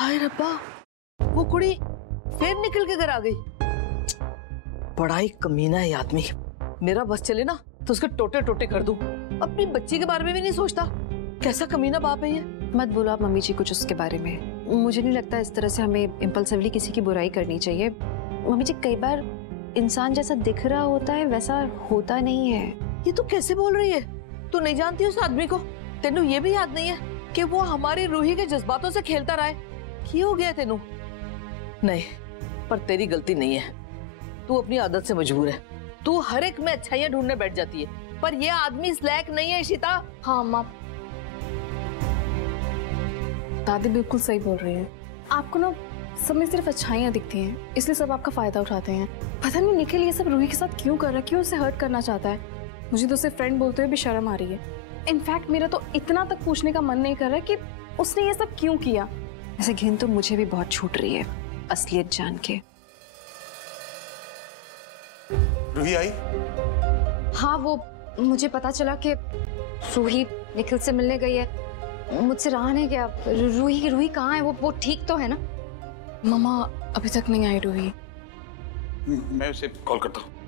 हाय रब्बा, वो कुड़ी फिर निकल के घर आ गई। बड़ा ही कमीना है आदमी। मेरा बस चले ना तो उसके टोटे टोटे कर दूं। अपनी बच्ची के बारे में भी नहीं सोचता। कैसा कमीना बाप है ये। मत बोलो आप मम्मी जी कुछ उसके बारे में। मुझे नहीं लगता इस तरह से हमें इम्पल्सिवली किसी की बुराई करनी चाहिए। मम्मी जी कई बार इंसान जैसा दिख रहा होता है वैसा होता नहीं है। ये तू कैसे बोल रही है? तू नहीं जानती उस आदमी को? तेनू ये भी याद नहीं है कि वो हमारी रूही के जज्बातों से खेलता रहा है? क्या हो गया तेनू? नहीं, पर तेरी गलती नहीं है। तू अपनी आदत से मजबूर है। तू हर एक में अच्छाइयां ढूंढने बैठ जाती है, पर ये आदमी इस लायक नहीं है इशिता। हाँ माँ, दादी बिल्कुल सही बोल रही है। आपको ना सब में सिर्फ अच्छाइयाँ दिखती हैं, इसलिए सब आपका फायदा उठाते हैं। पता नहीं निखिल ये सब रूही के साथ क्यों कर रहा है, क्यों उसे हर्ट करना चाहता है। मुझे तो उसे फ्रेंड बोलते हुए भी शर्म आ रही है। इनफैक्ट मेरा तो इतना तक पूछने का मन नहीं कर रहा कि उसने ये सब क्यों किया। ऐसे घिन तो मुझे भी बहुत छूट रही है असलियत जान के। रूही आई? हाँ, वो मुझे पता चला कि रूही निखिल से मिलने गई है। मुझसे रहा नहीं गया। रूही कहाँ है? वो ठीक तो है ना? मम्मा अभी तक नहीं आई रूही। मैं उसे कॉल करता हूँ।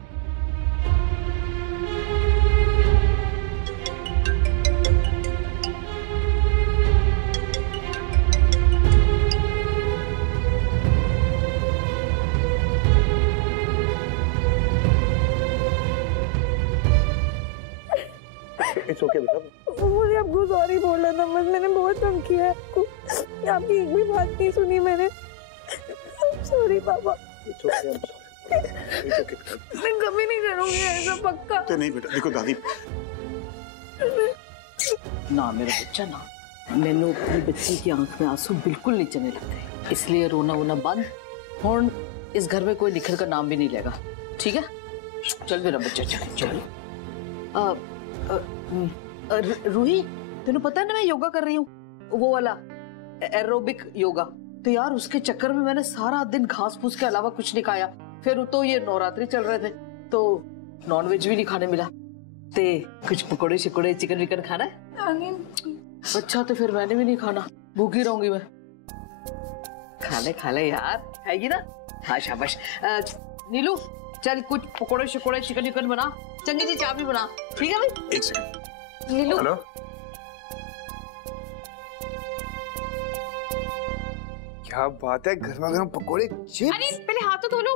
It's okay, बेटा। मुझे आपको सॉरी बोलना था, बस मैंने बहुत कम किया है आपको। आपकी एक भी बात नहीं सुनी मैंने। सॉरी पापा। It's okay, I'm sorry. It's okay, बेटा। मैं कभी नहीं करूंगी ऐसा, पक्का। तो नहीं बेटा, देखो दादी। ना मेरा बच्चा ना, मैंने अपनी बच्ची की आंख में आंसू बिल्कुल नहीं चलने लगते, इसलिए रोना वोना बंद। और इस घर में कोई निखिल का नाम भी नहीं लेगा, ठीक है? चल मेरा बच्चा, चल चल। रूही, तेनू पता है ना मैं योगा कर रही हूँ, वो वाला एरोबिक योगा। तो यार उसके चक्कर में मैंने सारा दिन घास फूस के अलावा कुछ नहीं खाया। फिर तो ये नवरात्रि चल रहे थे तो नॉनवेज भी नहीं खाने मिला। ते कुछ पकोड़े शिकोड़े चिकन विकन खाना है? अच्छा तो फिर मैंने भी नहीं खाना, भूखी रहूंगी मैं। खा ले यार, खाएगी ना? हाँ शाबाश। नीलू चल कुछ पकोड़े शिकोड़े चिकन विकन बना, चंगी जी चाय भी बना, ठीक है भाई? एक सेकंड। नीलू। हेलो। क्या बात है, गर्मा गर्म पकोड़े चिप्स। अरे पहले हाथ तो धो लो।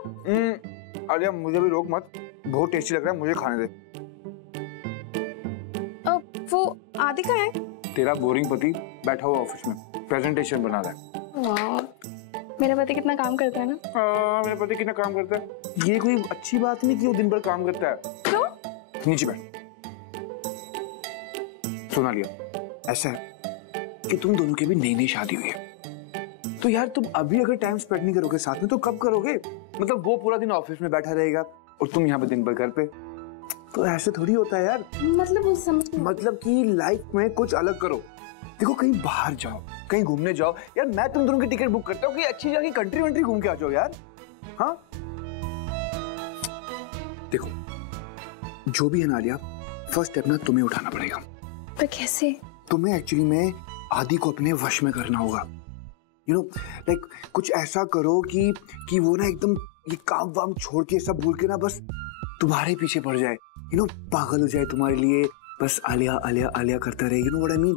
अरे मुझे भी रोक मत, बहुत टेस्टी लग रहा है, मुझे खाने दे। वो आदि का है? तेरा बोरिंग पति बैठा हुआ ऑफिस में प्रेजेंटेशन बना रहा है। वाह, मेरा पति कितना काम करता है ना। मेरा पति कितना काम करता है, ये कोई अच्छी बात नहीं कि वो दिन भर काम करता है। क्यों? नीचे बैठ। सुना लिया, ऐसा है कि तुम दोनों की भी नई नई शादी हुई है, तो यार तुम अभी अगर टाइम स्पेंड नहीं करोगे साथ में तो कब करोगे? मतलब वो पूरा दिन ऑफिस में बैठा रहेगा और तुम यहाँ पे दिन भर घर पे, तो ऐसे थोड़ी होता है यार। मतलब कि लाइफ में कुछ अलग करो। देखो कहीं बाहर जाओ, कहीं घूमने जाओ यार। मैं तुम दोनों की टिकट बुक करता हूँ कि अच्छी जगह कंट्री वंट्री घूम के आ जाओ यार। हाँ देखो जो भी है ना आलिया, फर्स्ट स्टेप ना तुम्हें उठाना पड़ेगा। पर कैसे? तुम्हें एक्चुअली में आदि को अपने वश में करना होगा। यू नो लाइक कुछ ऐसा करो कि वो ना एकदम ये काम वाम छोड़ के सब भूल के ना बस तुम्हारे पीछे पड़ जाए। यू नो पागल हो जाए तुम्हारे लिए, बस आलिया आलिया आलिया करता रहे। You know what I mean?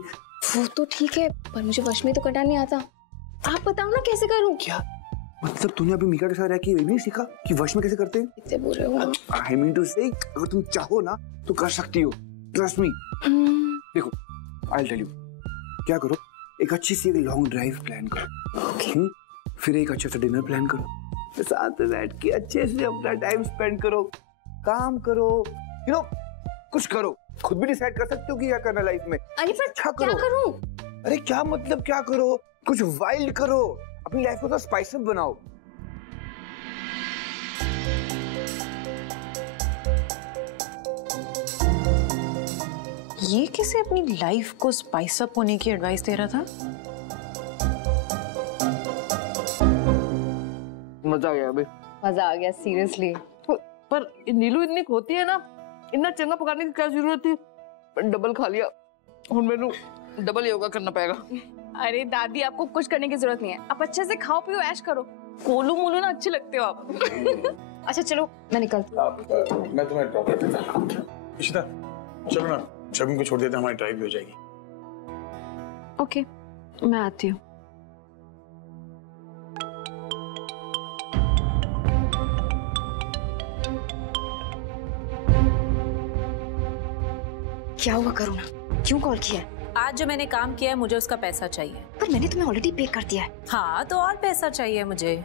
वो तो ठीक है पर मुझे वश में तो करना नहीं आता। आप बताओ ना कैसे करूं? क्या मतलब तूने अभी मीका के साथ रह के ये नहीं सीखा कि वश में कैसे करते हैं? इतने बोल रहे हो। आई मीन टू से अगर तुम चाहो ना तो कर सकती हो, ट्रस्ट मी। देखो आई विल टेल यू, क्या करो, एक अच्छी सी लॉन्ग ड्राइव प्लान करो। फिर एक अच्छा सा डिनर प्लान करो, साथ में बैठ के अच्छे से अपना टाइम स्पेंड करो, काम करो, यू नो कुछ करो। खुद भी डिसाइड कर सकते हो कि क्या करना लाइफ में। अरे पर क्या करूं? अरे क्या मतलब क्या करो, कुछ वाइल्ड करो, अपनी लाइफ को तो स्पाइसअप बनाओ। ये किसे अपनी लाइफ को स्पाइस अप होने की एडवाइस दे रहा था? मजा आ गया अभी, मजा आ गया सीरियसली। पर नीलू इतनी खोती है ना, इतना चंगा पकाने की क्या जरूरत थी? डबल खा लिया, हुन मैनू डबल योगा करना पड़ेगा। अरे दादी, आपको कुछ करने की जरूरत नहीं है, आप अच्छे से खाओ पियो ऐश करो। कोलू मोलू ना अच्छे लगते हो आप। अच्छा चलो मैं निकलती हूँ। मैं तुम्हें ड्रॉप कर देता हूँ। इशिता चलो ना, शगुन को छोड़ देते, हमारी ड्राइव भी हो जाएगी। ओके, मैं आती हूँ। क्या हुआ करुणा, क्यों कॉल किया है? आज जो मैंने काम किया है मुझे उसका पैसा चाहिए। पर मैंने तुम्हें ऑलरेडी पे कर दिया है। हाँ तो और पैसा चाहिए मुझे।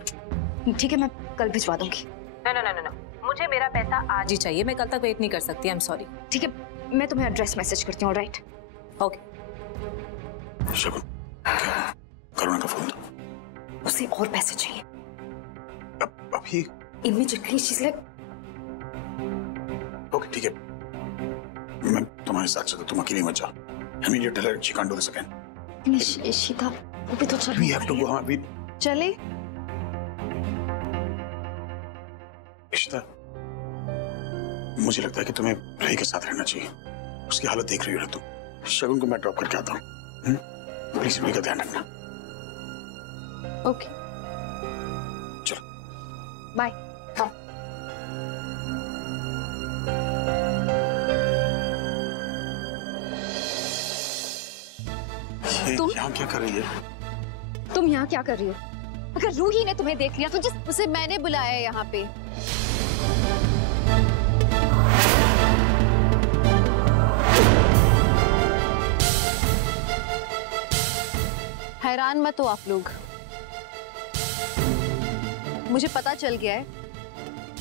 ठीक है, मैं कल भिजवा दूंगी। नो, मुझे मेरा पैसा आज ही चाहिए, मैं कल तक वेट नहीं कर सकती। आई एम सॉरी। ठीक है, मैं तुम्हें एड्रेस मैसेज करती हूँ। Alright, okay. शगुन, करुणा का फोन था। उसे और पैसे चाहिए अभी? Immediately. She is like okay ठीक है, मैं तुम्हारे साथ चलता, तुम अकेली मत जाओ। I mean, you tell her she can't do this again. शीता, वो भी तो चल। We have to go. हाँ, चले। इशिता, मुझे लगता है कि तुम्हें रही के साथ रहना चाहिए। उसकी हालत देख रही हो ना तुम। शगुन को मैं ड्रॉप करके आता हूँ। प्लीज रही का ध्यान रखना। ओके, चलो बाय। तुम यहाँ क्या कर रही है? तुम यहाँ क्या कर रही हो? अगर रूही ने तुम्हें देख लिया तो जिस उसे मैंने बुलाया है यहाँ पे। हैरान मत हो आप लोग, मुझे पता चल गया है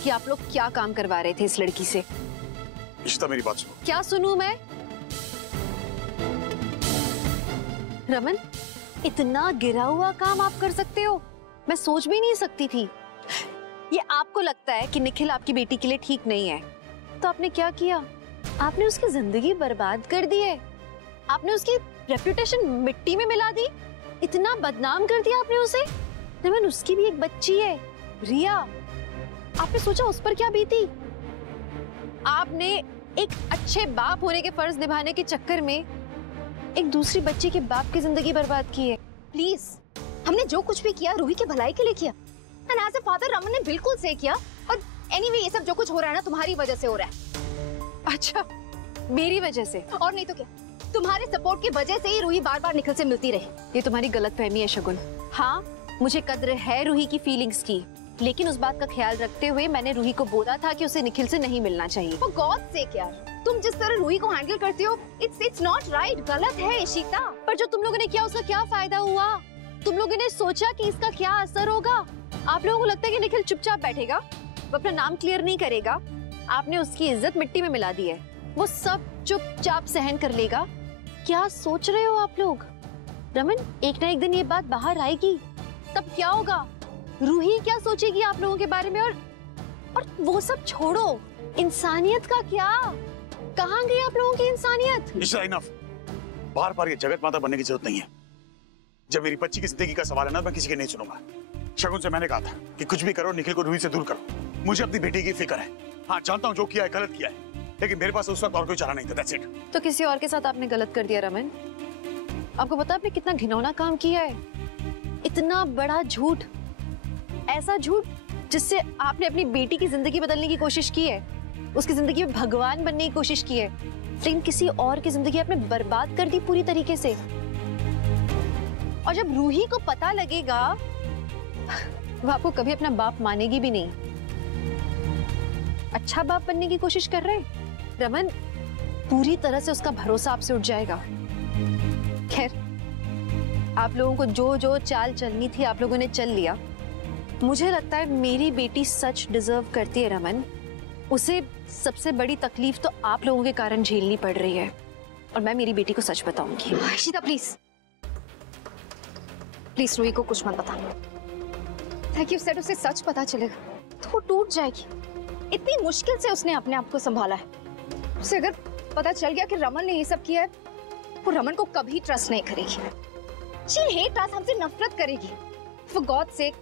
कि आप लोग क्या काम करवा रहे थे इस लड़की से। इशिता मेरी बात सुनो। क्या सुनूं मैं? रमन, इतना गिरा हुआ काम आप कर सकते हो? मैं सोच भी नहीं सकती थी। ये आपको लगता है कि निखिल आपकी बेटी के लिए ठीक नहीं है, तो आपने क्या किया? आपने उसकी जिंदगी बर्बाद कर दी है। आपने उसकी रेप्यूटेशन मिट्टी में मिला दी। इतना बदनाम कर दिया आपने उसे। रमन, उसकी भी एक बच्ची है, रिया। आपने सोचा उस पर क्या बीती? आपने एक अच्छे बाप होने के फर्ज निभाने के चक्कर में एक दूसरी बच्ची के बाप की जिंदगी बर्बाद की है। प्लीज, हमने जो कुछ भी किया रूही की भलाई के लिए किया। And as a father Raman ने बिल्कुल सही किया। और एनीवे ये सब जो कुछ हो रहा है ना तुम्हारी वजह से हो रहा है। अच्छा, मेरी वजह से? और नहीं तो क्या, तुम्हारे सपोर्ट की वजह से ही रूही बार बार निखिल से मिलती रही। ये तुम्हारी गलतफहमी है शगुन। हाँ, मुझे कद्र है रूही की फीलिंग्स की, लेकिन उस बात का ख्याल रखते हुए मैंने रूही को बोला था कि उसे निखिल से नहीं मिलना चाहिए। For God's sake यार, तुम जिस तरह रूही को हैंडल करती हो, it's not right, गलत है इशिता। पर जो तुम लोगों ने किया उसका क्या फायदा हुआ? तुम लोगों ने सोचा कि इसका क्या असर होगा? आप लोगों को लगता है कि निखिल चुपचाप बैठेगा, वो अपना नाम क्लियर नहीं करेगा? आपने उसकी इज्जत मिट्टी में मिला दी है। वो सब चुपचाप सहन कर लेगा। क्या सोच रहे हो आप लोग? रमन, एक ना एक दिन ये बात बाहर आएगी, तब क्या होगा? रूही क्या सोचेगी आप लोगों के बारे में? और वो सब छोड़ो, इंसानियत का क्या? कहाँ गई आप लोगों की इंसानियत? इनफ। बार बार ये जगत माता बनने की जरूरत नहीं है। जब मेरी बच्ची की जिंदगी का सवाल है ना, मैं किसी के नहीं सुनूंगा। शगुन से मैंने कहा था कि कुछ भी करो निखिल को रूही से दूर करो। मुझे अपनी बेटी की फिक्र है। हाँ, जानता हूँ जो किया है गलत किया है, लेकिन मेरे पास उस वक्त और कोई चारा नहीं था। That's it। तो किसी और के साथ आपने गलत कर दिया रमन। आपको पता आपने कितना घिनौना काम किया है? इतना बड़ा झूठ, ऐसा झूठ जिससे आपने अपनी बेटी की जिंदगी बदलने की कोशिश की है, उसकी जिंदगी में भगवान बनने की कोशिश की है, लेकिन किसी और की जिंदगी आपने बर्बाद कर दी पूरी तरीके से। और जब रूही को पता लगेगा, वो आपको कभी अपना बाप मानेगी भी नहीं। अच्छा बाप बनने की कोशिश कर रहे हैं रमन, पूरी तरह से उसका भरोसा आपसे उठ जाएगा। खैर, आप लोगों को जो जो चाल चलनी थी आप लोगों ने चल लिया। मुझे लगता है मेरी बेटी सच डिजर्व करती है रमन। उसे सबसे बड़ी तकलीफ तो आप लोगों के कारण झेलनी पड़ रही है, और मैं मेरी बेटी को सच बताऊंगी। इशिता प्लीज, प्लीज रूही को कुछ मत बता। लाइक यू सेड, उसे सच पता चलेगा तो वो टूट जाएगी। इतनी मुश्किल से उसने अपने आप को संभाला है। उसे अगर पता चल गया कि रमन ने ये सब किया है, वो रमन को कभी ट्रस्ट नहीं करेगी। She'll hate us, हमसे नफरत करेगी। For God's sake,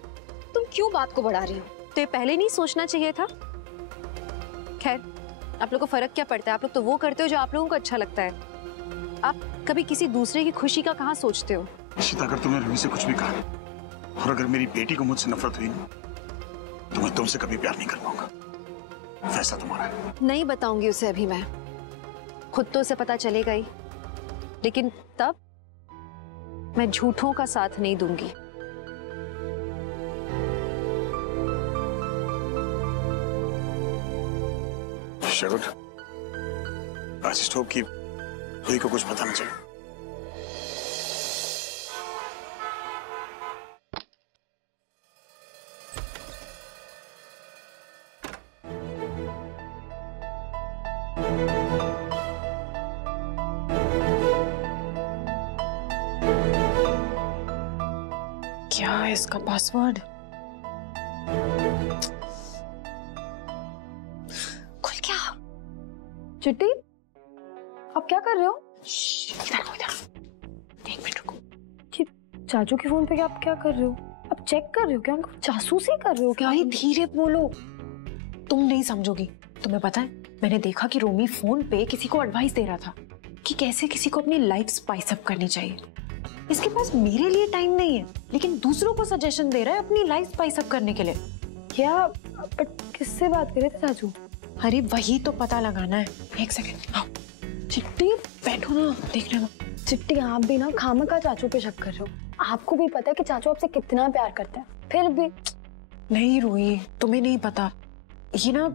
तुम क्यों बात को बढ़ा रही हो? तो ये पहले नहीं सोचना चाहिए था। खैर, आप लोग को फर्क क्या पड़ता है? आप लोग तो वो करते हो जो आप लोगों को अच्छा लगता है। आप कभी किसी दूसरे की खुशी का कहाँ सोचते हो? इशिता, अगर तुमने रूही से कुछ भी कहा और अगर मेरी बेटी को मुझसे नफरत हुई ना, तो मैं तुमसे कभी प्यार नहीं कर पाऊंगा। फैसला तुम्हारा है। नहीं बताऊंगी उसे अभी मैं, खुद तो उसे पता चलेगा ही, लेकिन तब मैं झूठों का साथ नहीं दूंगी। शगुन, I just hope कि रूही को कुछ पता न चले। क्या है इसका पासवर्ड? खुल क्या? चिट्टी, आप क्या कर रहे हो? एक मिनट रुको। चाचू के फोन पे आप क्या कर रहे हो? आप चेक कर रहे हो क्या? उनको जासूसी कर रहे हो क्या? अरे धीरे बोलो, तुम नहीं समझोगी। तुम्हें पता है, मैंने देखा कि रोमी फोन पे किसी को एडवाइस दे रहा था कि कैसे किसी को अपनी लाइफ स्पाइस अप करनी चाहिए। इसके पास मेरे लिए टाइम नहीं है, लेकिन दूसरों को सजेशन दे रहा है अपनी लाइफ स्पाइस अप करने के लिए। क्या? बट किससे बात कर रहे थे चाचू? अरे वही तो पता लगाना है। एक सेकंड, आओ। चिट्टी बैठो ना, देखने में। चिट्टी, आप भी ना खामखा चाचू पे शक कर रहे हो। आपको भी पता है कि चाचू आपसे कितना प्यार करते हैं, फिर भी। नहीं रोई, तुम्हें नहीं पता, ये ना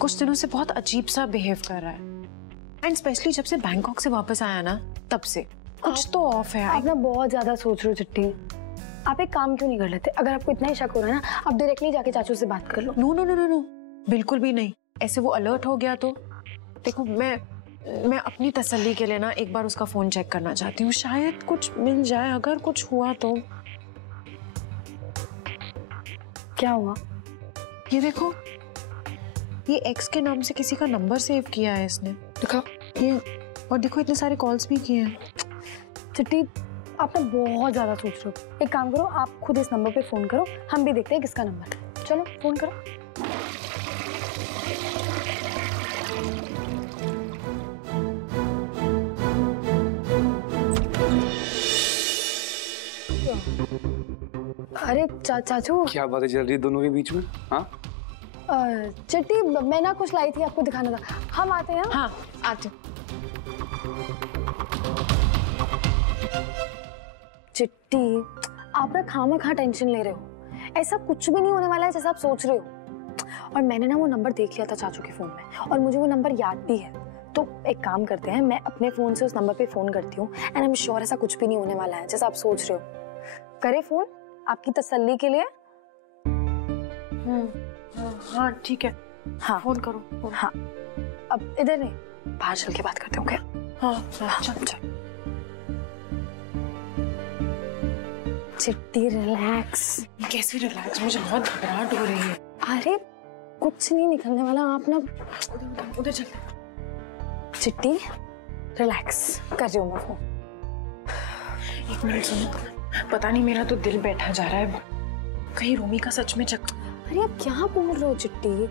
कुछ दिनों से बहुत अजीब सा बिहेव कर रहा है, एंड स्पेशली जब से बैंकॉक से वापस आया ना, तब से कुछ तो ऑफ है। आप ना बहुत ज्यादा सोच रहे हो चिट्टी। आप एक काम क्यों नहीं कर लेते? अगर आपको इतना ही शक हो रहा है ना, आप डायरेक्टली जाके चाचू से बात कर लो। No no no no no, बिल्कुल भी नहीं। ऐसे वो अलर्ट हो गया तो देखो, मैं अपनी तसल्ली के लिए ना एक बार उसका फोन चेक करना चाहती हूँ, शायद कुछ मिल जाए। अगर कुछ हुआ तो। क्या हुआ? ये देखो, ये एक्स के नाम से किसी का नंबर सेव किया है इसने। दिखा ये, और देखो इतने सारे कॉल्स भी किए हैं। चिट्टी, आप ना बहुत ज्यादा सोच रहे हो। एक काम करो, आप खुद इस नंबर पे फोन करो, हम भी देखते हैं किसका नंबर है। चलो फोन करो। अरे चाचू, क्या बातें चल रही है दोनों के बीच में? हाँ चिट्टी, मैं ना कुछ लाई थी आपको दिखाना था। हम आते हैं। हाँ आते। चिट्टी, आप ना खामखा टेंशन ले रहे हो। ऐसा कुछ भी नहीं होने वाला है जैसा आप सोच रहे हो। और मैंने ना वो नंबर देख लिया था चाचू के फोन में, और मुझे वो नंबर याद भी है। तो एक काम करते हैं, मैं अपने फोन से उस नंबर पे फोन करती हूँ, एंड आई एम श्योर ऐसा कुछ भी नहीं होने वाला है जैसा आप सोच रहे हो। करे फोन आपकी तसल्ली के लिए। हाँ ठीक है, हाँ फोन करो। हाँ, अब इधर नहीं, बाहर चल के बात करते हैं। ओके? हाँ चल चल। चिट्टी रिलैक्स। कैसे रिलैक्स, मुझे बहुत घबराहट हो रही है। अरे कुछ नहीं निकलने वाला, आप ना उधर चल। चिट्टी रिलैक्स कर रही हूँ मैं फोन। एक मिनट सुनो, पता नहीं मेरा तो दिल बैठा जा रहा है, कहीं रोमी का सच में चक्कर। अरे आप क्या बोल रहे हो चिट्टी?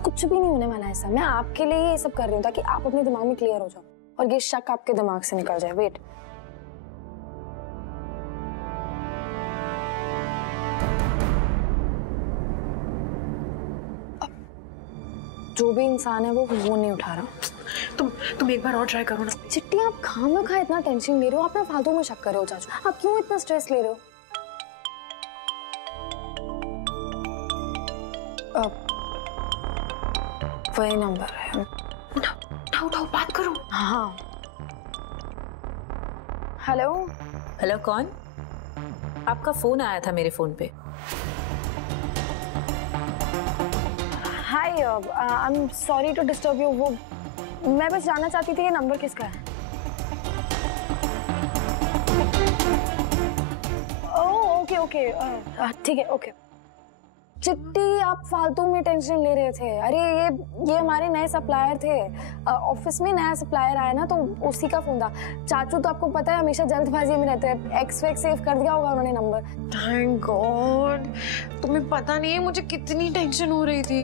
कुछ भी नहीं होने वाला ऐसा। मैं आपके लिए ये सब कर रही हूँ ताकि आप अपने दिमाग में क्लियर हो जाओ और ये शक आपके दिमाग से निकल जाए। वेट, जो भी इंसान है वो नहीं उठा रहा। तुम एक बार और ट्राई करो ना। चिट्टी, आप खामखा इतना टेंशन ले रहे हो, आप ना फालतू में शक कर रहे हो चाचू। आप क्यों इतना स्ट्रेस ले रहे हो? वही नंबर है। उठाओ बात करो। हाँ हेलो। हेलो, कौन? आपका फोन आया था मेरे फोन पे। Hi, I am sorry to disturb you. वो मैं बस जानना चाहती थी ये नंबर किसका है। ओह ओके ओके, ठीक है ओके। चिट्टी, आप फालतू में टेंशन ले रहे थे। अरे ये हमारे नए सप्लायर थे, ऑफिस में नया सप्लायर आया ना, तो उसी का फोन था। चाचू तो आपको पता है हमेशा जल्दबाजी में रहते हैं, एक्स वेक्स सेव कर दिया होगा उन्होंने नंबर। थैंक गॉड, तुम्हें पता नहीं है मुझे कितनी टेंशन हो रही थी।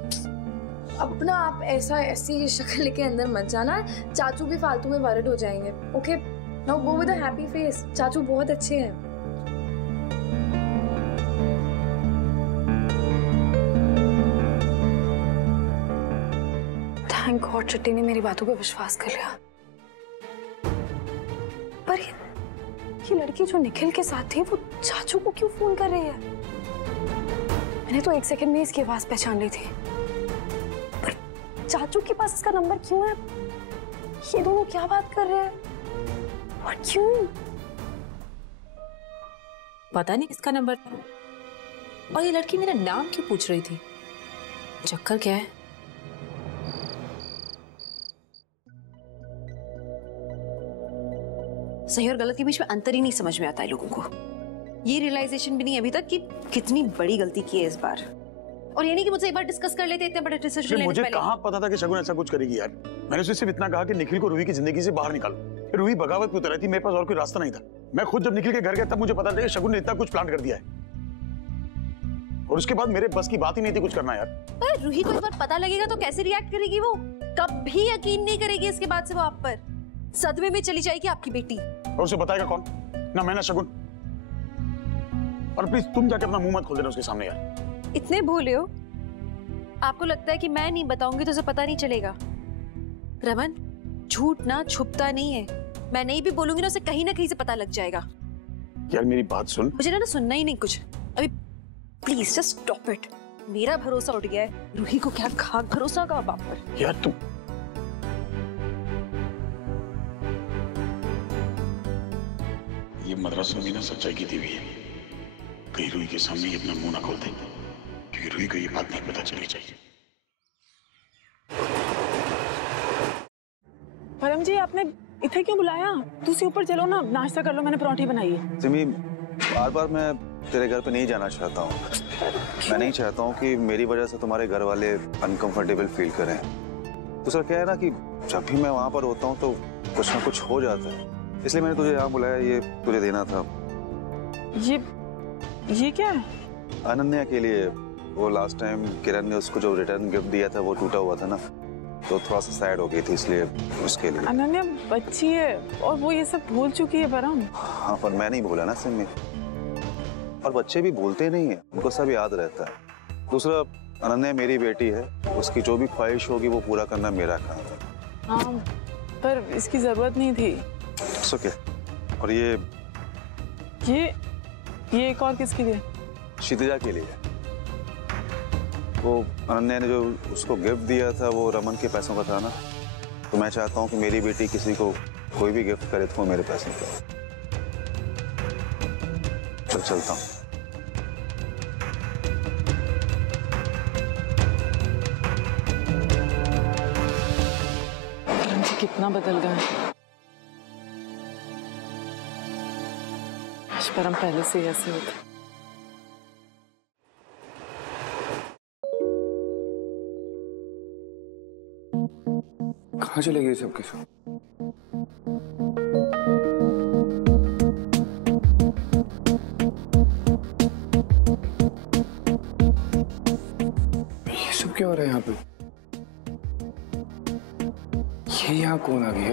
अपना आप ऐसी शक्ल लेके अंदर मत जाना, चाचू भी फालतू में वरिड हो जाएंगे। Okay, now go with a happy face. चाचू बहुत अच्छे हैं। थैंक गॉड चिट्टी ने मेरी बातों पे विश्वास कर लिया। पर ये लड़की जो निखिल के साथ थी वो चाचू को क्यों फोन कर रही है? मैंने तो 1 सेकंड में इसकी आवाज पहचान ली थी, पर चाचू के पास इसका नंबर क्यों है? ये दोनों क्या बात कर रहे हैं और क्यों? पता नहीं किसका नंबर था, और ये लड़की मेरा नाम क्यों पूछ रही थी? चक्कर क्या है? सही और गलत के बीच में अंतर ही नहीं समझ में आता है लोगों को। ये रियलाइजेशन भी नहीं अभी तक कि कितनी बड़ी गलती की है इस बार। और ये नहीं कि मुझसे एक बार डिस्कस कर लेते इतने बड़े डिसीजन लेने से मुझे पहले। कहाँ पता था कि शगुन ऐसा कुछ करेगी यार। मैंने उसे सिर्फ इतना कहा कि निखिल को रूही की जिंदगी से बाहर निकालो। रूही बगावत की तरह थी, मेरे पास और कोई रास्ता नहीं था। मैं खुद जब निखिल के घर गया तब मुझे पता था कि शगुन ने इतना कुछ प्लान कर दिया है, और उसके बाद मेरे बस की बात ही नहीं थी कुछ करना यार। पर रूही को एक बार पता लगेगा तो कैसे रिएक्ट करेगी वो? कभी यकीन नहीं करेगी इसके बाद से वो आप पर। सदमे में चली जाएगी आपकी बेटी। और उसे बताएगा कौन? ना मैं ना शगुन। और प्लीज तुम जाके अपना मुंह मत खोल देना उसके सामने यार। इतने भोले हो? आपको लगता है कि मैं नहीं बताऊंगी तो उसे पता नहीं चलेगा? रमन, झूठ ना छुपता नहीं है। मैं नहीं भी बोलूंगी ना उसे कहीं ना कहीं से पता लग जाएगा। यार मेरी बात सुन। मुझे ना सुनना ही नहीं कुछ अभी। Please just stop it. मेरा भरोसा उठ गया है, रूही को क्या खाक भरोसा का बाप पर। यार तुम ये मदरसा में ना सच्चाई की देवी है। कहीं रूही के सामने ये अपना मुंह ना खोल दे, क्योंकि रूही को ये बात नहीं पता चलनी चाहिए। परम जी, आपने इथे क्यों बुलाया? तुसी ऊपर चलो ना, नाश्ता कर लो, मैंने पराठे बनाई है। सिमी, बार बार मैं तेरे घर पे नहीं जाना चाहता हूँ। मैं नहीं चाहता हूँ कि मेरी वजह से तुम्हारे घर वाले अनकंफर्टेबल फील करें। दूसरा क्या है ना कि जब भी मैं वहाँ पर होता हूँ तो कुछ ना कुछ हो जाता है, इसलिए मैंने तुझे यहाँ बुलाया, ये तुझे देना था। ये क्या है? अनन्या के लिए। वो लास्ट टाइम किरण ने उसको जो रिटर्न गिफ्ट दिया था वो टूटा हुआ था ना, तो थोड़ा सा सैड हो गई थी, इसलिए उसके लिए। अनन्या बच्ची है और वो ये सब भूल चुकी है परम। हाँ, पर मैं नहीं भूला ना सिमी, और बच्चे भी भूलते नहीं है, उनको सब याद रहता है। दूसरा, अनन्या मेरी बेटी है, उसकी जो भी ख्वाहिश होगी वो पूरा करना मेरा काम है। हाँ, पर इसकी जरूरत नहीं थी। ओके। और ये एक और किसके लिए? क्षितिजा के लिए। वो अनन्या ने जो उसको गिफ्ट दिया था वो रमन के पैसों का था ना, तो मैं चाहता हूँ कि मेरी बेटी किसी को कोई भी गिफ्ट करे तो वो मेरे पैसों का। चलता हूँ। कितना बदल गया। परम पहले से ऐसे होता। कहाँ चले गए सबके सब? ये सब क्या हो रहा है यहाँ पे? ये यहाँ कौन आ गया?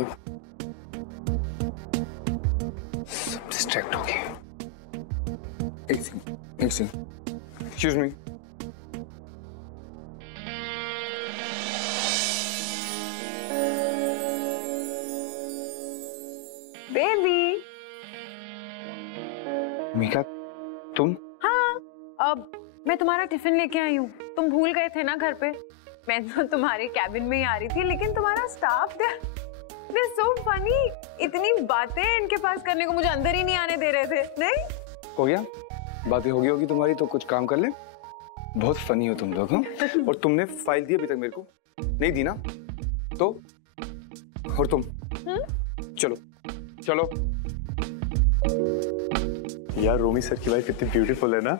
सब डिस्ट्रैक्ट हो गए। एक second, excuse me. Baby. Mika, तुम? हाँ, अब मैं तुम्हारा टिफिन लेके आई हूँ। तुम भूल गए थे ना घर पे। मैं तो तुम्हारे कैबिन में ही आ रही थी, लेकिन तुम्हारा स्टाफ they're so funny। इतनी बातें इनके पास करने को मुझे अंदर ही नहीं आने दे रहे थे। नहीं हो गया, बातें होगी तुम्हारी तो कुछ काम कर ले। बहुत फनी हो तुम लोग। हाँ? और तुमने फाइल दी अभी तक मेरे को नहीं दी ना, तो और तुम चलो चलो। यार रोमी सर की वाइफ कितनी ब्यूटीफुल है ना।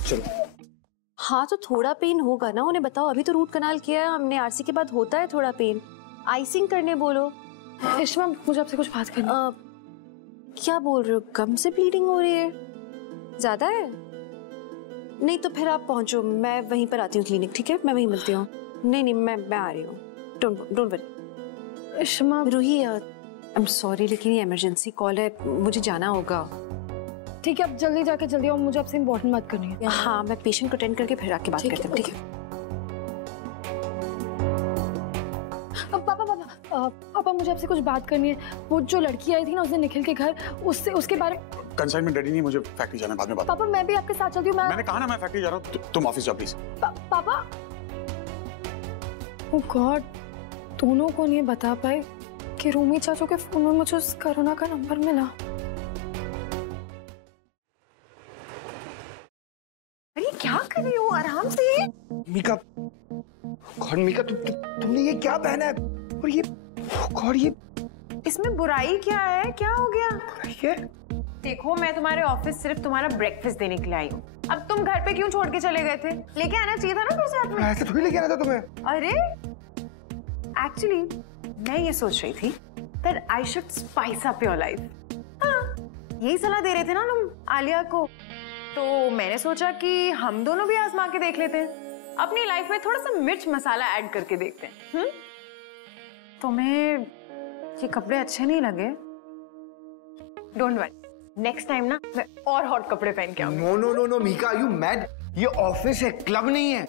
चलो। हाँ तो थोड़ा पेन होगा ना, उन्हें बताओ। अभी तो रूट कनाल किया है हमने, आरसी के बाद होता है थोड़ा पेन। आइसिंग करने बोलो। रेशमा, मुझे आपसे कुछ बात करनी है। क्या बोल रहे हो? गम से ब्लीडिंग हो रही है? ज्यादा है? नहीं तो फिर आप पहुंचो, मैं वहीं पर आती हूँ क्लिनिक, ठीक है? मैं वहीं मिलती हूँ। नहीं मैं आ रही हूँ। Don't worry. Reshma, Roohi, I am sorry लेकिन ये इमरजेंसी कॉल है, मुझे जाना होगा। ठीक है, अब जल्दी जाके जल्दी आओ, मुझे आपसे इम्पोर्टेंट बात करनी है। हाँ, मैं पेशेंट को अटेंड करके फिर आके बात करते हैं, ठीक है? पापा मुझे आपसे कुछ बात करनी है। वो जो लड़की आई थी ना उसने निखिल के घर, उससे उसके बारे में। कंसाइनमेंट रेडी नहीं, मुझे फैक्ट्री जाना है, बाद में बात। पापा मैं भी आपके साथ चलती हूँ। मैंने कहा ना मैं फैक्ट्री जा रहा हूँ, तुम ऑफिस जाओ प्लीज। पापा ओह गॉड, दोनों को नहीं बता पाए कि रूमी चाचू के फोन में मुझे उस कोरोना का नंबर मिला। अरे क्या कर रही हो, आराम से। मीका, गॉड मीका, तुमने ये क्या पहना है? और ये गॉड, ये इसमें बुराई क्या है? क्या हो गया? ये देखो, मैं तुम्हारे ऑफिस सिर्फ तुम्हारा ब्रेकफास्ट देने के लिए आई हूँ। अब तुम घर पे क्यों छोड़ के चले गए थे? लेके आना चाहिए था ना फिर साथ में। ऐसे थोड़ी लेके आना था तुम्हें। अरे एक्चुअली मैं ये सोच रही थी that I should spice up your life। हाँ, यही सलाह दे रहे थे ना तुम आलिया को, तो मैंने सोचा कि हम दोनों भी आजमा के देख लेते हैं, अपनी लाइफ में थोड़ा सा मिर्च मसाला ऐड करके देखते हैं। तुम्हें ये कपड़े अच्छे नहीं लगे? डोंट वरी, नेक्स्ट टाइम ना मैं और हॉट कपड़े पहन के आऊंगी। No no no no Mika, you mad? ये ऑफिस है, क्लब नहीं है।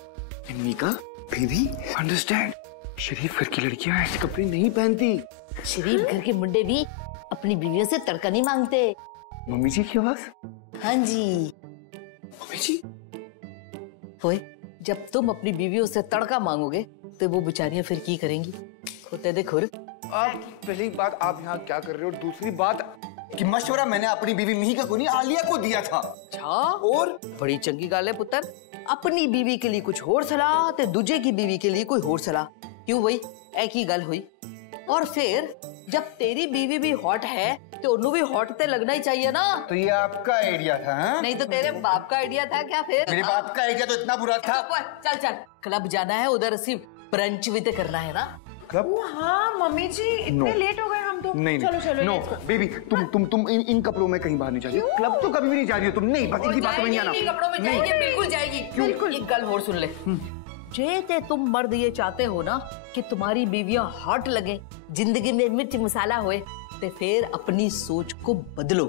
मीका बेबी अंडरस्टैंड, शरीफ घर की लड़कियां ऐसे कपड़े नहीं पहनती। शरीफ घर के मुंडे भी अपनी बीवियों से तड़का नहीं मांगते। मम्मी जी की आवाज? हाँ जी। मम्मी जी? ओए, जब तुम अपनी बीवियों से तड़का मांगोगे तो वो बेचारियां फिर की करेंगी? खोते दे खुर। आप पहली बात आप यहाँ क्या कर रहे हो, और दूसरी बात कि मशवरा मैंने अपनी बीवी मीका को नहीं आलिया को दिया था। अच्छा, और बड़ी चंगी गाल है पुत्र, अपनी बीवी के लिए कुछ और सलाह ते दूजे की बीवी के लिए कोई और सलाह। क्यों भाई, एक ही गल हुई। और फिर जब तेरी बीवी भी हॉट है तो उन्हें भी हॉट ते लगना ही चाहिए ना। तो ये आपका आइडिया था? हाँ? नहीं तो तेरे बाप का आइडिया था क्या? फिर मेरे बाप का आइडिया तो इतना बुरा था। चल चल, क्लब जाना है, उधर सिर्फ ब्रंच भी तो करना है ना। क्लब? हाँ मम्मी जी, इतने लेट हो गए हम तो। नहीं चलो चलो नो बेबी, तुम इन कपड़ों में कहीं बाहर नहीं जाइए। क्लब तो कभी भी नहीं जा रही हो तुम। नहीं, बस इनकी बातों में नहीं आना। कपड़ों में जाएगी, बिल्कुल जाएगी। बिल्कुल। एक गल और सुन ले, जे ते तुम मर्द ये चाहते हो ना कि तुम्हारी बीवियां हॉट लगे, जिंदगी में मिर्च मसाला होए, ते फिर अपनी सोच को बदलो।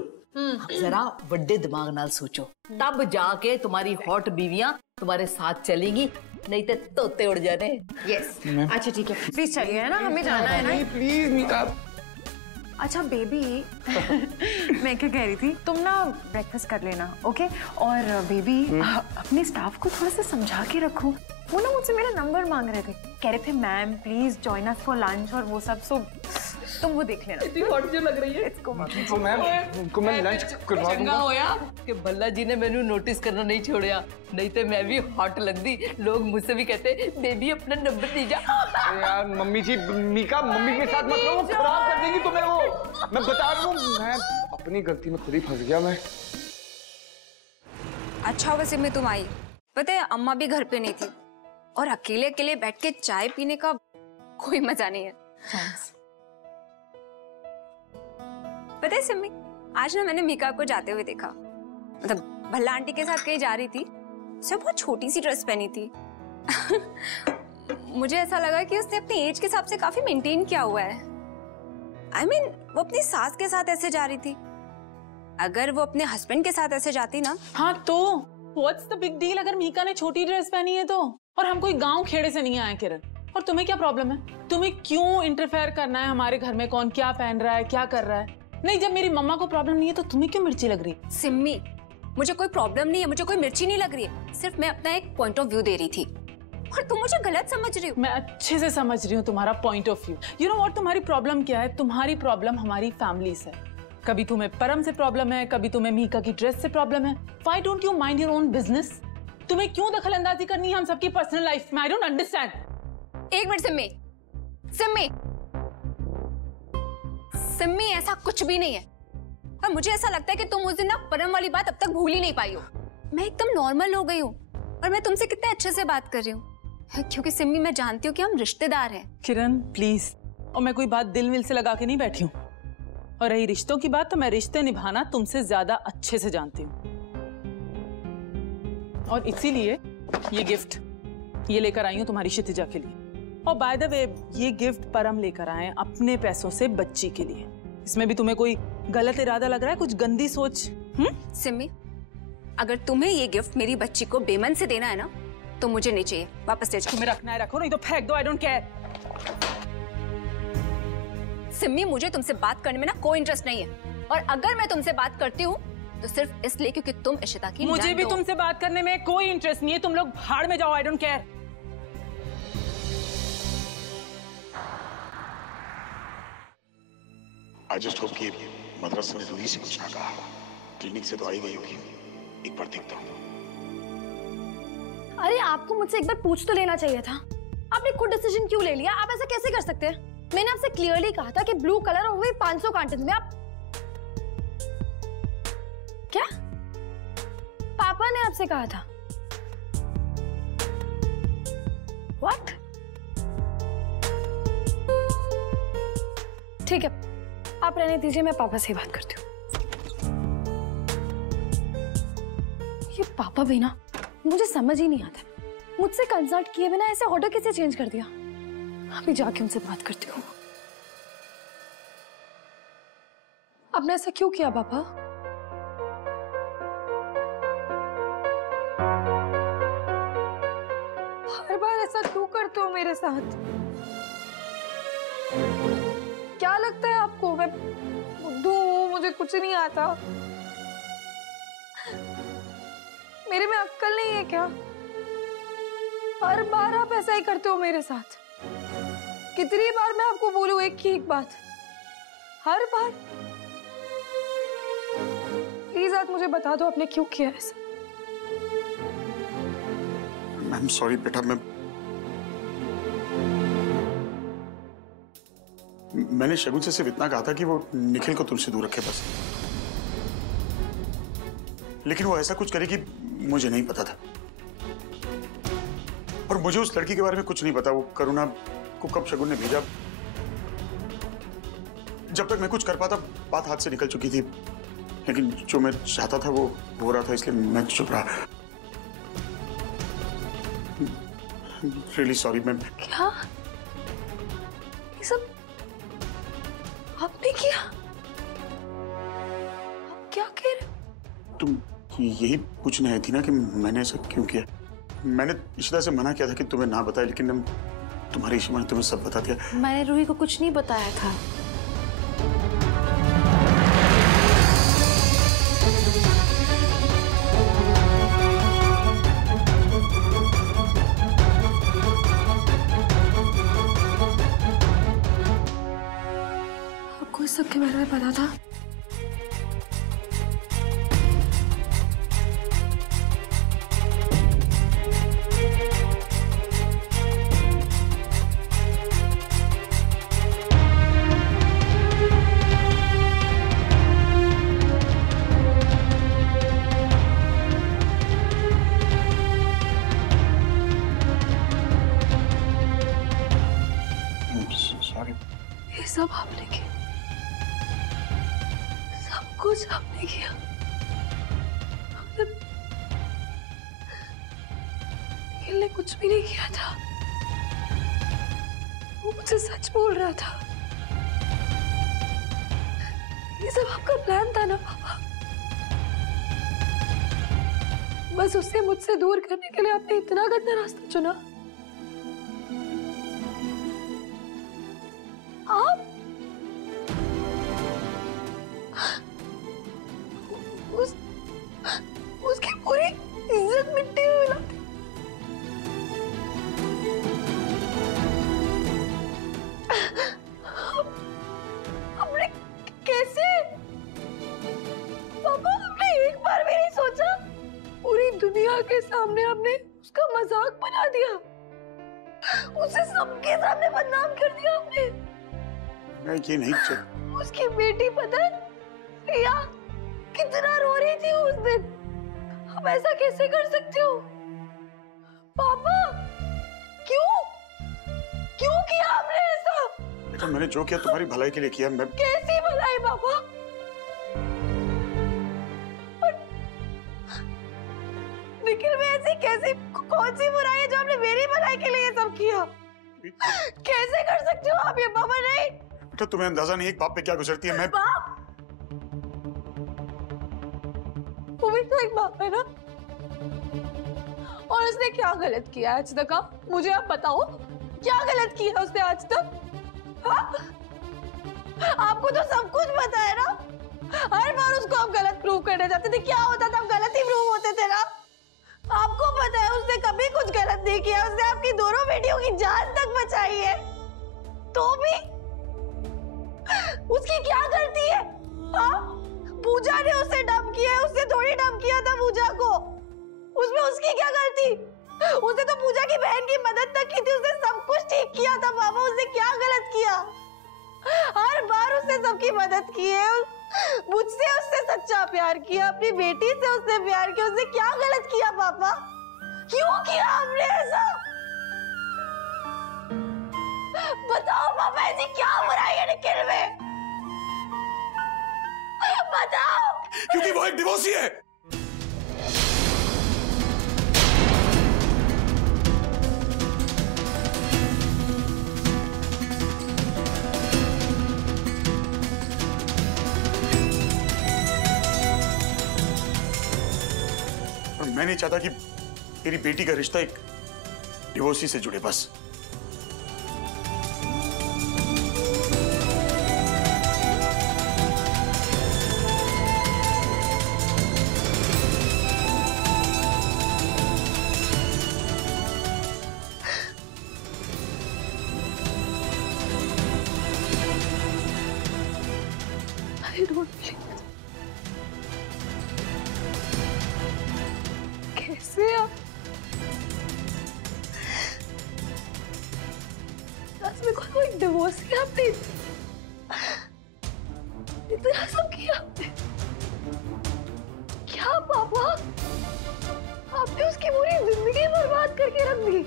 जरा बड़े दिमाग नाल सोचो, तब जाके तुम्हारी हॉट बीवियां तुम्हारे साथ चलेगी, नहीं तो तोते उड़ जाने। यस, अच्छा ठीक है, प्लीज चलिए, है ना, हमें जाना है ना। प्लीज मीका। अच्छा बेबी मैं क्या कह रही थी, तुम ना ब्रेकफास्ट कर लेना, ओके? और बेबी अपने स्टाफ को थोड़ा सा समझा के रखो। वो ना मुझसे मेरा नंबर मांग रहे थे, कह रहे थे ma'am please join us for lunch और वो सब, सो तुम वो देख लेना। इतनी हॉट जो लग रही है। तो मैम उनको मैं लंच करवा दूंगा। होया कि भल्ला जी ने मैंने नोटिस करना नहीं छोड़िया, नहीं तो मैं भी हॉट लगती। लोग मुझसे भी कहते बेबी अपना नंबर दीजा। यार मम्मी जी, मीका मम्मी के साथ मत रहो, खराब कर देंगी तुम्हें वो। मैं बता रहा हूँ, मैं अपनी गलती में खुद ही फंस गया मैं। अच्छा वैसे में तुम आई, पता है अम्मा भी घर पे नहीं थी और अकेले अकेले बैठ के चाय पीने का कोई मजा नहीं है। पता है सिम्मी, आज ना मैंने मीका को जाते हुए देखा, मतलब भल्ला आंटी के साथ कहीं जा रही थी। उसने बहुत छोटी सी ड्रेस पहनी थी। मुझे ऐसा लगा कि उसने अपनी एज के हिसाब से काफी मेंटेन किया हुआ है। I mean, वो अपनी सास के साथ ऐसे जा रही थी, अगर वो अपने हस्बैंड के साथ ऐसे जाती ना। हाँ तो व्हाट्स द बिग डील अगर मीका ने छोटी ड्रेस पहनी है तो? और हम कोई गांव खेड़े से नहीं आए किरण, और तुम्हें क्या प्रॉब्लम है? तुम्हें क्यों इंटरफेयर करना है हमारे घर में कौन क्या पहन रहा है, क्या कर रहा है? नहीं, जब मेरी मम्मा को प्रॉब्लम नहीं है तो तुम्हें क्यों मिर्ची लग रही है? सिम्मी, मुझे कोई प्रॉब्लम नहीं है, मुझे कोई मिर्ची नहीं लग रही है, सिर्फ मैं अपना एक पॉइंट ऑफ व्यू दे रही थी और तुम मुझे गलत समझ रही हो। मैं अच्छे से समझ रही हूँ तुम्हारा point of view. You know what, तुम्हारी प्रॉब्लम क्या है? तुम्हारी प्रॉब्लम हमारी फैमिली से। कभी तुम्हें परम से प्रॉब्लम है, कभी तुम्हें मीका की ड्रेस से प्रॉब्लम है। Why don't you mind your own business? तुम्हें क्यों दखलंदाजी करनी है हम सबकी पर्सनल लाइफ में? I don't understand. एक मिनट सिम्मी, सिम्मी, सिम्मी ऐसा कुछ भी नहीं है। पर मुझे ऐसा लगता है कि तुम उस दिन ना परम वाली बात अब तक भूल ही नहीं पाई हो। मैं एकदम नॉर्मल हो गई हूँ और मैं तुमसे कितने अच्छे से बात कर रही हूँ, क्योंकि सिम्मी मैं जानती हूँ कि हम रिश्तेदार हैं। किरण प्लीज, और मैं कोई बात दिल विल से लगा के नहीं बैठी हूँ। और रही रिश्तों की बात, तो मैं रिश्ते निभाना तुमसे ज्यादा अच्छे से जानती हूँ, और इसीलिए ये गिफ्ट ये लेकर आई हूँ तुम्हारी क्षितिजा के लिए। और बाय द वे, ये गिफ्ट परम लेकर आए अपने पैसों से बच्ची के लिए। इसमें भी तुम्हें कोई गलत इरादा लग रहा है, कुछ गंदी सोच? सिमी, अगर तुम्हें ये गिफ्ट मेरी बच्ची को बेमन से देना है ना, तो मुझे नहीं चाहिए, वापस ले जाओ। तुम्हें रखना है रखो, नहीं तो फेंक दो, आई डोंट केयर। सिमी, मुझे तुमसे बात करने में ना कोई इंटरेस्ट नहीं है, और अगर मैं तुमसे बात करती हूँ तो सिर्फ इसलिए क्योंकि तुम इशिता की मुझे भी नंद हो। तुमसे बात करने में कोई इंटरेस्ट नहीं है, तुम लोग भाड़ में जाओ, I don't care. I just hope कि मद्रास ने रूही से कुछ ना कहा। क्लिनिक से तो आई गई होगी, एक बार देखता हूँ। अरे आपको मुझसे एक बार पूछ तो लेना चाहिए था। आपने खुद डिसीजन क्यों ले लिया? आप ऐसा कैसे कर सकते हैं? मैंने आपसे क्लियरली कहा था कि ब्लू कलर और वही 500 कार्टन में। आप क्या? पापा ने आपसे कहा था? What? ठीक है, आप रहने दीजिए, मैं पापा से बात करती हूँ। ये पापा भी ना, मुझे समझ ही नहीं आता, मुझसे कंसल्ट किए बिना ऐसे ऑर्डर कैसे चेंज कर दिया? अभी जाके उनसे बात करती हूँ। आपने ऐसा क्यों किया पापा? हर बार ऐसा क्यों करते हो मेरे साथ? क्या लगता है आपको मैं बुद्धू हूँ, मुझे कुछ नहीं आता? मेरे में अक्ल नहीं है क्या? हर बार आप ऐसा ही करते हो मेरे साथ। कितनी बार मैं आपको बोलूं एक ही एक बात? हर बार। प्लीज आप मुझे बता दो आपने क्यों किया ऐसा? मैम सॉरी बेटा, मैंने शगुन से सिर्फ इतना कहा था कि वो निखिल को तुमसे दूर रखे बस, लेकिन वो ऐसा कुछ करेगी मुझे नहीं पता था। और मुझे उस लड़की के बारे में कुछ नहीं पता। वो करुणा को कब शगुन ने भेजा, जब तक मैं कुछ कर पाता बात हाथ से निकल चुकी थी। लेकिन जो मैं चाहता था वो हो रहा था, इसलिए मैं चुप रहा। Really sorry ma'am. क्या? ये सब आपने किया? आप क्या कह रहे हो? तुम यही पूछने आई थी ना कि मैंने ऐसा क्यों किया। मैंने इशिता से मना किया था कि तुम्हें ना बताए, लेकिन तुम्हारी इशिमा ने तुम्हें सब बता दिया। मैंने रूही को कुछ नहीं बताया था। आपको इस सब के बारे में पता था? ये सब आपने किया, सब कुछ आपने किया। निखिल ने कुछ भी नहीं किया था, वो मुझसे सच बोल रहा था। ये सब आपका प्लान था ना पापा? बस उससे मुझसे दूर करने के लिए आपने इतना गंदा रास्ता चुना। आप उसकी पूरी इज्जत मिट्टी में मिला दी। आपने कैसे? पापा आपने एक बार भी नहीं सोचा? पूरी दुनिया के सामने आपने उसका मजाक बना दिया, उसे सबके सामने बदनाम कर दिया आपने। मैं ये नहीं चाहता। उसकी बेटी पता है रिया कितना रो रही थी उस दिन। आप ऐसा कैसे कर सकते हो पापा? क्यों क्यों किया आपने ऐसा? बेटा मैंने जो किया तुम्हारी भलाई के लिए किया। मैं कैसी भलाई पापा? निखिल में ऐसी कैसी कौन सी बुराई है जो आपने मेरी भलाई के लिए ये सब किया? कैसे कर सकते हो आप ये पापा? नहीं बेटा तुम्हें अंदाजा नहीं एक बाप पे क्या गुजरती है। मैं वो भी तो एक बाप है ना, और उसने क्या गलत किया आज तक? आप मुझे आप बताओ, क्या गलत किया उसने आज तक? हाँ? आपको तो सब कुछ पता है ना, हर बार उसको आप गलत प्रूव करने जाते थे, क्या होता था? आप गलत ही प्रूव होते थे ना। आपको पता है उसने कभी कुछ गलत नहीं किया, उसने आपकी दोनों बेटियों की जान तक बचाई है, तो भी उसकी क्या गलती है? हाँ? पूजा ने उसे डंप किया है, उसने थोड़ी डंप किया था पूजा को, उसमें उसकी क्या गलती? उसने तो पूजा की बहन की मदद तक की थी, उसने सब कुछ ठीक किया था पापा, उसने क्या गलत किया? हर बार उसने सबकी मदद की है, मुझसे उसने सच्चा प्यार किया, अपनी बेटी से उसने प्यार किया, उसने क्या गलत किया पापा? क्यों किया हमने ऐसा? बताओ पापा, ऐसी क्या बुराई है निखिल में? बताओ। क्योंकि वो एक डिवोर्सी है। और मैं नहीं चाहता कि मेरी बेटी का रिश्ता एक डिवोर्सी से जुड़े बस। कैसे आप में कोई डिवोर्स किया आपने? इतना सब किया आपने? क्या पापा, आपने उसकी पूरी जिंदगी बर्बाद करके रख दी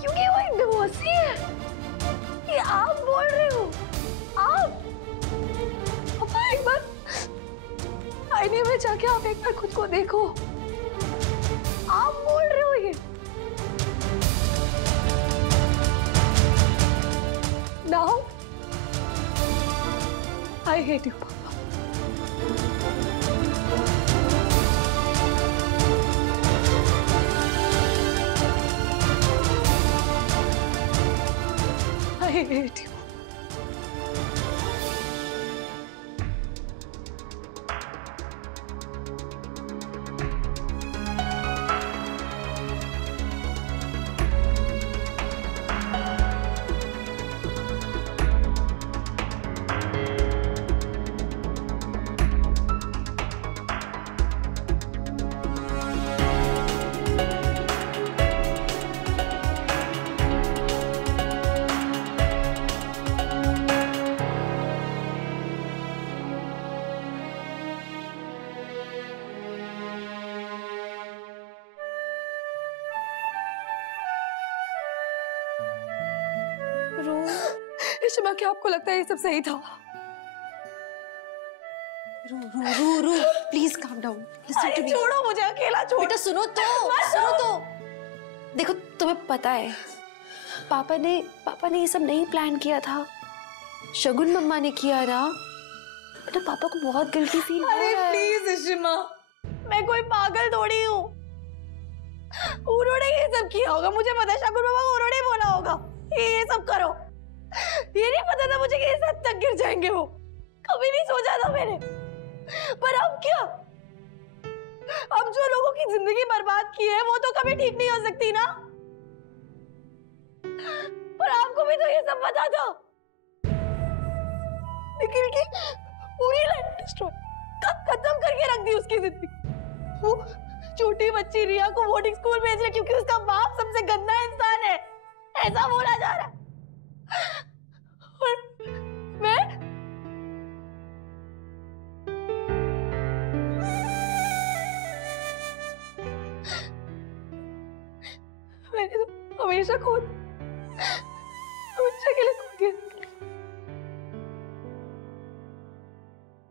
क्योंकि वो एक डिवोर्सी है? ये आप बोल रहे हो? आप पापा, एक बार आईने में जाके आप एक बार खुद को देखो, आप बोल रहे हो ये? Now I hate you, Papa. I hate you. शिमा, क्या आपको लगता है ये सब सही था? रू please calm down, listen to me. छोड़ो मुझे, अकेला छोड़ो। बेटा सुनो तो देखो, तुम्हें पता है पापा ने ये सब नहीं प्लान किया था, शगुन मम्मा ने किया ना। बेटा पापा को बहुत गिल्टी फील हो रहा है। प्लीज शिमा, मैं कोई पागल थोड़ी हूँ, उन्होंने ये सब किया होगा, मुझे पता है। शगुन मम्मा को उन्होंने बोला होगा ये सब करो। ये नहीं पता था मुझे कि इस हद तक गिर जाएंगे वो, कभी नहीं सोचा था मैंने। पर अब क्या, अब जो लोगों की जिंदगी बर्बाद की है वो तो कभी ठीक नहीं हो सकती ना। पर आपको भी तो ये सब पता था। निखिल की पूरी लाइफ डिस्ट्रॉय, खत्म करके रख दी उसकी जिंदगी। वो छोटी बच्ची रिया को बोर्डिंग स्कूल भेज रहे क्योंकि उसका बाप सबसे गंदा इंसान है, ऐसा बोला जा रहा है। और मैंने तो हमेशा के लिए खो दिया।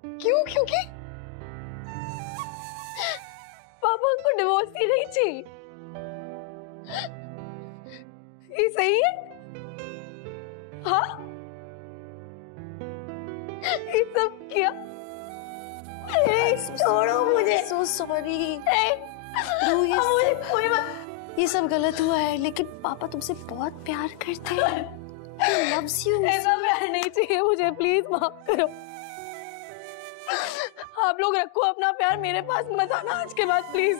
क्यों? क्योंकि पापा को डिवोर्स ही नहीं चाहिए। ये सही है? हाँ, ये सब क्या? छोड़ो मुझे। So sorry। ये सब गलत हुआ है, लेकिन पापा तुमसे बहुत प्यार करते हैं। He loves you। ऐसा प्यार नहीं चाहिए मुझे, प्लीज माफ करो। आप लोग रखो अपना प्यार, मेरे पास मत आना आज के बाद प्लीज।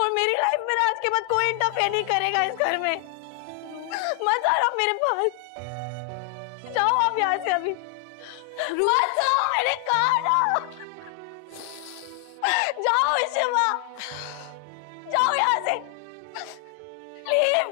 और मेरी लाइफ में आज के बाद कोई इंटरफेयर नहीं करेगा इस घर में। मत आना मेरे पास, जाओ आप यहाँ से अभी। मत आओ, मैंने कहा ना। जाओ शिवा, जाओ यहाँ से, लीव।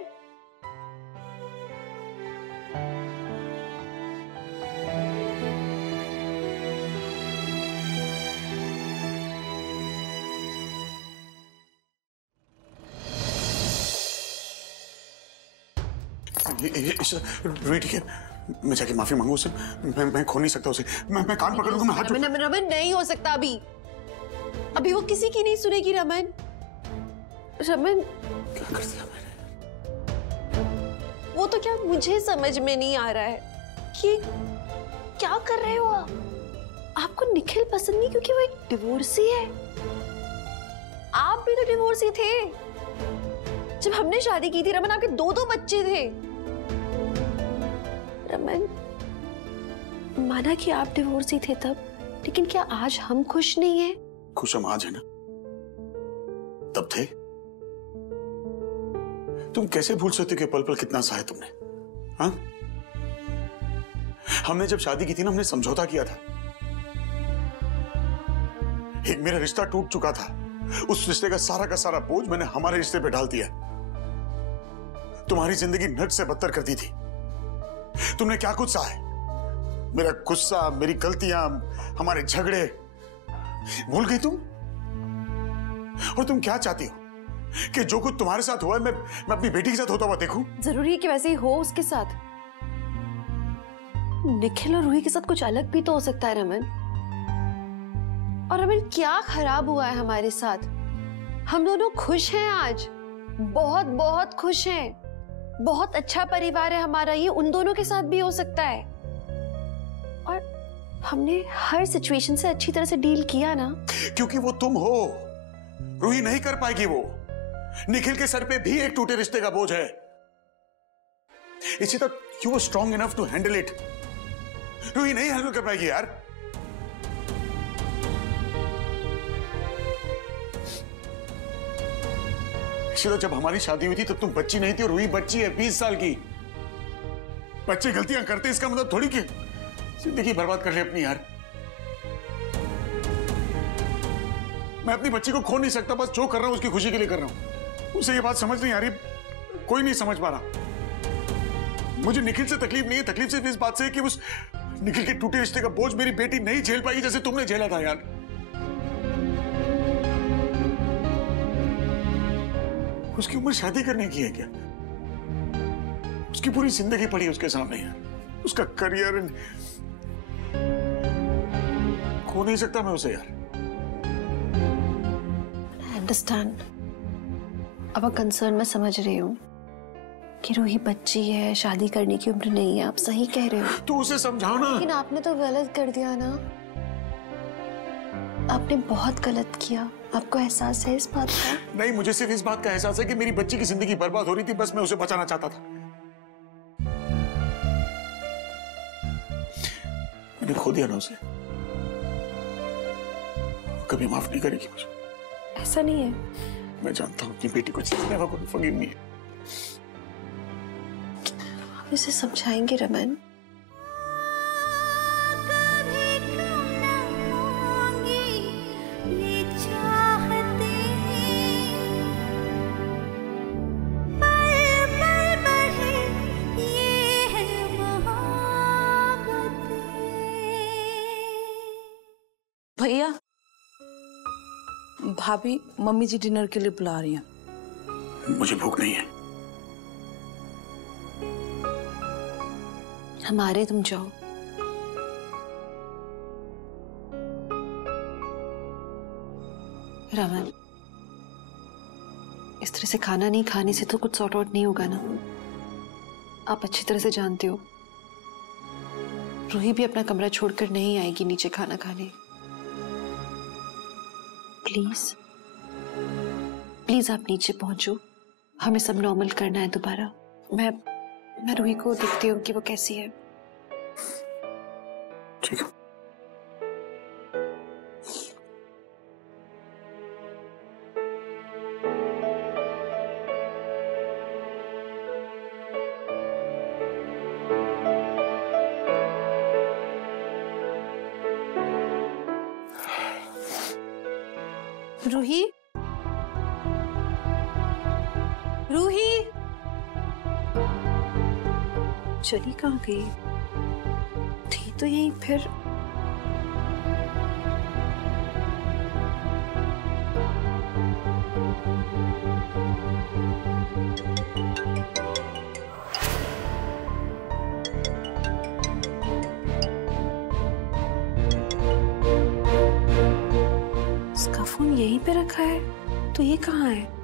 रूही ठीक है, मैं जाके माफी मांगू उससे। मैं खो नहीं सकता उसे। मैं कान पकड़ लूंगा, मैं हाथ। रमन नहीं हो सकता अभी। अभी वो किसी की नहीं सुनेगी रमन। रमन क्या कर दिया मैंने? वो तो क्या मुझे समझ में नहीं आ रहा है कि क्या कर रहे हो आप। आपको निखिल पसंद नहीं क्योंकि वो एक डिवोर्सी है। आप भी तो डिवोर्सी थे जब हमने शादी की थी। रमन आपके 2 बच्चे थे। रमन माना कि आप डिवोर्सी थे तब, लेकिन क्या आज हम खुश नहीं हैं? खुश हम आज है ना, तब थे। तुम कैसे भूल सकते हो कि पल पल कितना सहा है तुमने? हाँ, हमने जब शादी की थी ना, हमने समझौता किया था। एक मेरा रिश्ता टूट चुका था, उस रिश्ते का सारा बोझ मैंने हमारे रिश्ते पे डाल दिया। तुम्हारी जिंदगी नर्क से बदतर कर दी थी। तुमने क्या कुछ सहा है? मेरा गुस्सा, मेरी गलतियां, हमारे झगड़े भूल गई तुम? और तुम क्या चाहती हो कि जो कुछ तुम्हारे साथ हुआ मैं अपनी बेटी के साथ होता हुआ देखूं? जरूरी है कि वैसे ही हो उसके साथ? निखिल और रूही के साथ कुछ अलग भी तो हो सकता है रमन। और रमन क्या खराब हुआ है हमारे साथ? हम दोनों खुश हैं आज, बहुत बहुत खुश हैं। बहुत अच्छा परिवार है हमारा, ये उन दोनों के साथ भी हो सकता है। और हमने हर सिचुएशन से अच्छी तरह से डील किया ना। क्योंकि वो तुम हो। रूही नहीं कर पाएगी वो। निखिल के सर पे भी एक टूटे रिश्ते का बोझ है। इसी तक you were strong enough to handle it. Roohi नहीं हैंडल कर पाएगी यार। इसी जब हमारी शादी हुई थी तब तुम बच्ची नहीं थी और रूही बच्ची है 20 साल की। बच्चे गलतियां करते इसका मतलब थोड़ी कि जिंदगी बर्बाद कर ले अपनी यार। मैं अपनी बच्ची को खो नहीं सकता, बस जो कर रहा हूं उसकी खुशी के लिए कर रहा हूं। उसे ये बात समझ नहीं आ रही, कोई नहीं समझ पा रहा। मुझे निखिल से तकलीफ नहीं है, तकलीफ सिर्फ इस बात से है कि उस निखिल के टूटे रिश्ते का बोझ मेरी बेटी नहीं झेल पाई जैसे तुमने झेला था यार। उसकी उम्र शादी करने की है क्या? उसकी पूरी जिंदगी पड़ी उसके सामने है, उसका करियर। खो नहीं सकता मैं उसे यार। अंडरस्टैंड, अब कंसर्न मैं समझ रही हूँ कि रूही बच्ची है, शादी करने की उम्र नहीं है। आप सही कह रहे हो। तो उसे समझाओ ना। लेकिन आपने तो गलत कर दिया ना। आपने बहुत गलत किया। आपको एहसास है इस बात का? नहीं, मुझे सिर्फ इस बात का एहसास है कि मेरी बच्ची की जिंदगी बर्बाद हो रही थी, बस मैं उसे बचाना चाहता था। मैंने खो दिया ना उसे। कभी माफ नहीं करेगी मुझे। ऐसा नहीं है। मैं जानता हूँ अपनी बेटी को never gonna forgive me। आप इसे समझाएंगे रमन? भैया, भाभी मम्मी जी डिनर के लिए बुला रही हैं। मुझे भूख नहीं है। हमारे तुम जाओ। रमन, इस तरह से खाना नहीं खाने से तो कुछ सॉर्ट आउट नहीं होगा ना। आप अच्छी तरह से जानते हो रूही भी अपना कमरा छोड़कर नहीं आएगी नीचे खाना खाने। प्लीज प्लीज आप नीचे पहुंचो, हमें सब नॉर्मल करना है दोबारा। मैं रूही को देखती हूँ कि वो कैसी है। ठीक है। रूही, रूही चली कहाँ गई? थी तो यहीं फिर। इसका फोन यहीं पे रखा है, तो ये कहाँ है?